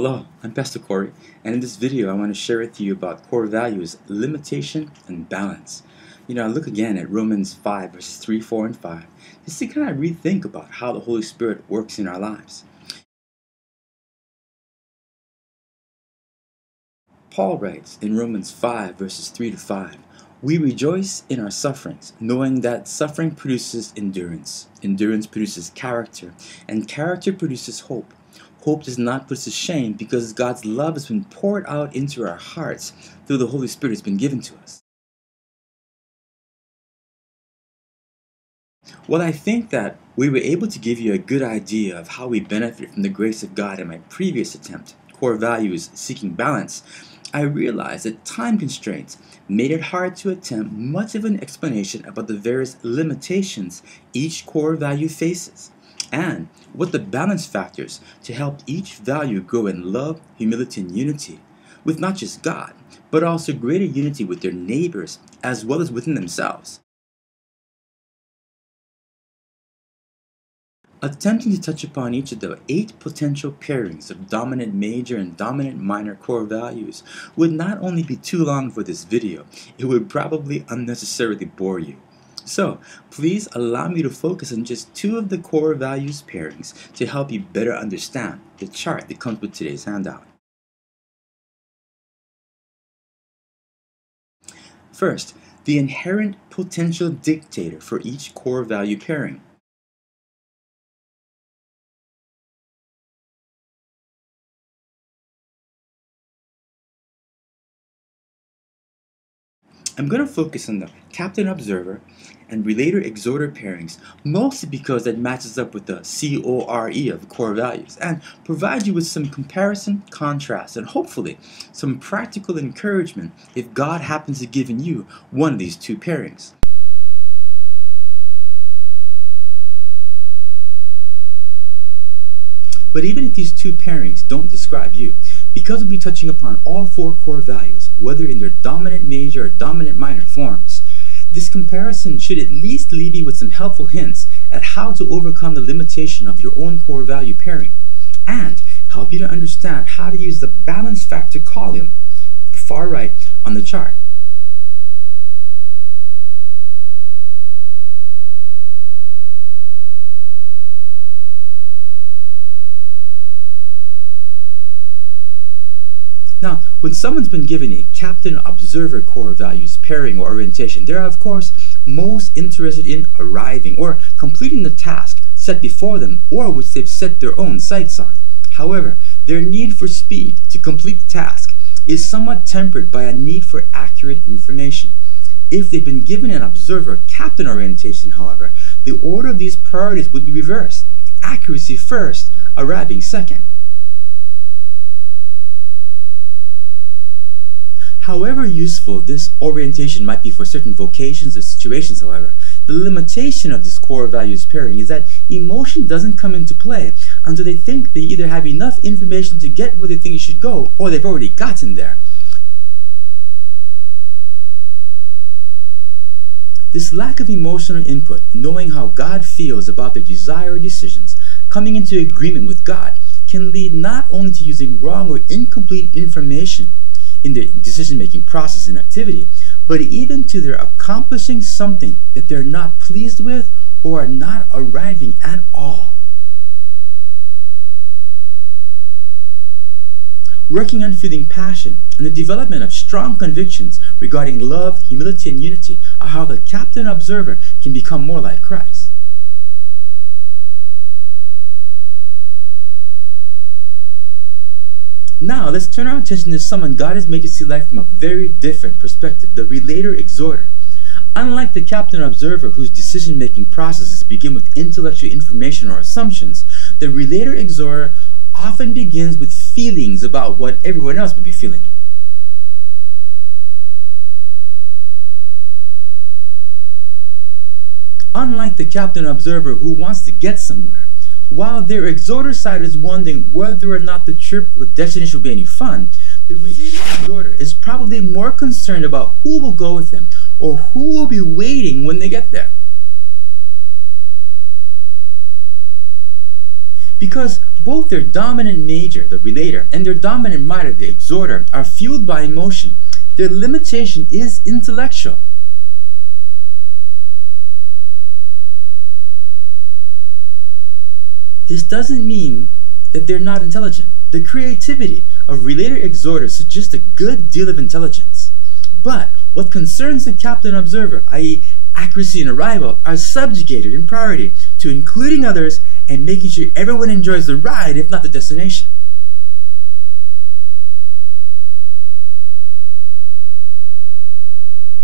Hello, I'm Pastor Corey, and in this video I want to share with you about core values, limitation, and balance. I look again at Romans 5 verses 3, 4, and 5 just to kind of rethink about how the Holy Spirit works in our lives. Paul writes in Romans 5 verses 3 to 5, "We rejoice in our sufferings, knowing that suffering produces endurance. Endurance produces character, and character produces hope. Hope does not put us to shame because God's love has been poured out into our hearts through the Holy Spirit has been given to us." Well, I think that we were able to give you a good idea of how we benefit from the grace of God in my previous attempt, core values, seeking balance. I realized that time constraints made it hard to attempt much of an explanation about the various limitations each core value faces, and what the balance factors to help each value grow in love, humility, and unity, with not just God, but also greater unity with their neighbors as well as within themselves. Attempting to touch upon each of the 8 potential pairings of dominant major and dominant minor core values would not only be too long for this video, it would probably unnecessarily bore you. So, please allow me to focus on just 2 of the core values pairings to help you better understand the chart that comes with today's handout. First, the inherent potential dictator for each core value pairing. I'm going to focus on the captain observer and relator exhorter pairings, mostly because that matches up with the CORE of core values, and provide you with some comparison, contrast, and hopefully some practical encouragement if God happens to give you one of these 2 pairings. But even if these 2 pairings don't describe you, because we'll be touching upon all 4 core values, whether in their dominant major or dominant minor forms, this comparison should at least leave you with some helpful hints at how to overcome the limitation of your own core value pairing, and help you to understand how to use the balance factor column, far right on the chart. Now, when someone's been given a captain-observer core values pairing or orientation, they're of course most interested in arriving or completing the task set before them or which they've set their own sights on. However, their need for speed to complete the task is somewhat tempered by a need for accurate information. If they've been given an observer captain orientation, however, the order of these priorities would be reversed. Accuracy first, arriving second. However useful this orientation might be for certain vocations or situations, however, the limitation of this core values pairing is that emotion doesn't come into play until they think they either have enough information to get where they think you should go or they've already gotten there. This lack of emotional input, knowing how God feels about their desire or decisions, coming into agreement with God, can lead not only to using wrong or incomplete information in their decision-making process and activity, but even to their accomplishing something that they're not pleased with or are not arriving at all. Working on feeling passion and the development of strong convictions regarding love, humility, and unity are how the captain observer can become more like Christ. Now, let's turn our attention to someone God has made you see life from a very different perspective, the relator exhorter. Unlike the captain observer whose decision-making processes begin with intellectual information or assumptions, the relator exhorter often begins with feelings about what everyone else would be feeling. Unlike the captain observer who wants to get somewhere, while their exhorter side is wondering whether or not the trip or the destination will be any fun, the related exhorter is probably more concerned about who will go with them or who will be waiting when they get there. Because both their dominant major, the relator, and their dominant minor, the exhorter, are fueled by emotion, their limitation is intellectual. This doesn't mean that they're not intelligent. The creativity of relator-exhorter suggests a good deal of intelligence. But what concerns the captain-observer, i.e. accuracy and arrival, are subjugated in priority to including others and making sure everyone enjoys the ride, if not the destination.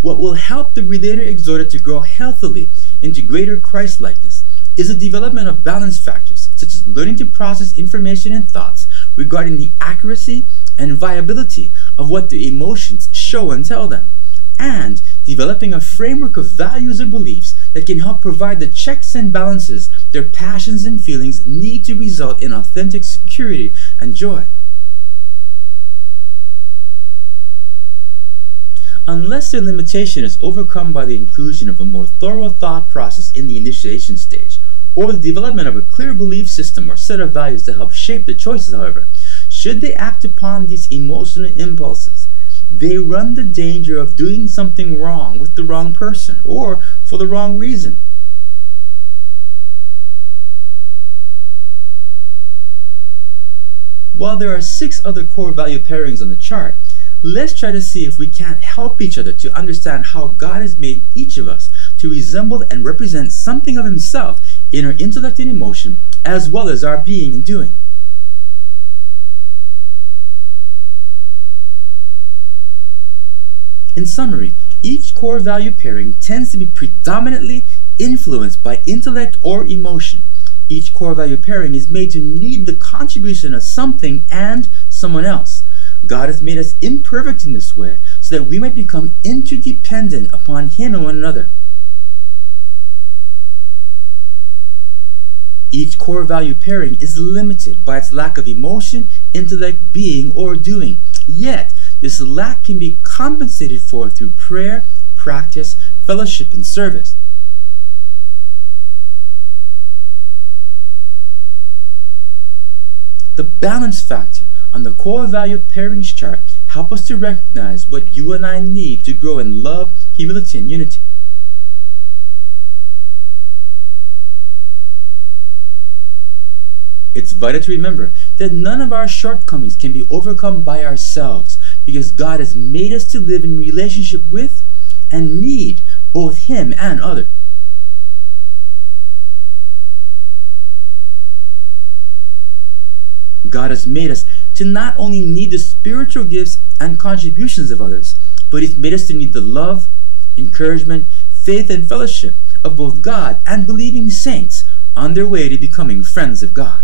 What will help the relator-exhorter to grow healthily into greater Christ-likeness is the development of balance factors, such as learning to process information and thoughts regarding the accuracy and viability of what the emotions show and tell them, and developing a framework of values or beliefs that can help provide the checks and balances their passions and feelings need to result in authentic security and joy. Unless their limitation is overcome by the inclusion of a more thorough thought process in the initiation stage, or the development of a clear belief system or set of values to help shape the choices, however, should they act upon these emotional impulses, they run the danger of doing something wrong with the wrong person or for the wrong reason. While there are 6 other core value pairings on the chart, let's try to see if we can't help each other to understand how God has made each of us to resemble and represent something of Himself in our intellect and emotion, as well as our being and doing. In summary, each core value pairing tends to be predominantly influenced by intellect or emotion. Each core value pairing is made to need the contribution of something and someone else. God has made us imperfect in this way so that we might become interdependent upon Him and one another. Each core value pairing is limited by its lack of emotion, intellect, being, or doing. Yet, this lack can be compensated for through prayer, practice, fellowship, and service. The balance factor on the core value pairings chart help us to recognize what you and I need to grow in love, humility, and unity. It's vital to remember that none of our shortcomings can be overcome by ourselves, because God has made us to live in relationship with and need both Him and others. God has made us to not only need the spiritual gifts and contributions of others, but He's made us to need the love, encouragement, faith, and fellowship of both God and believing saints on their way to becoming friends of God.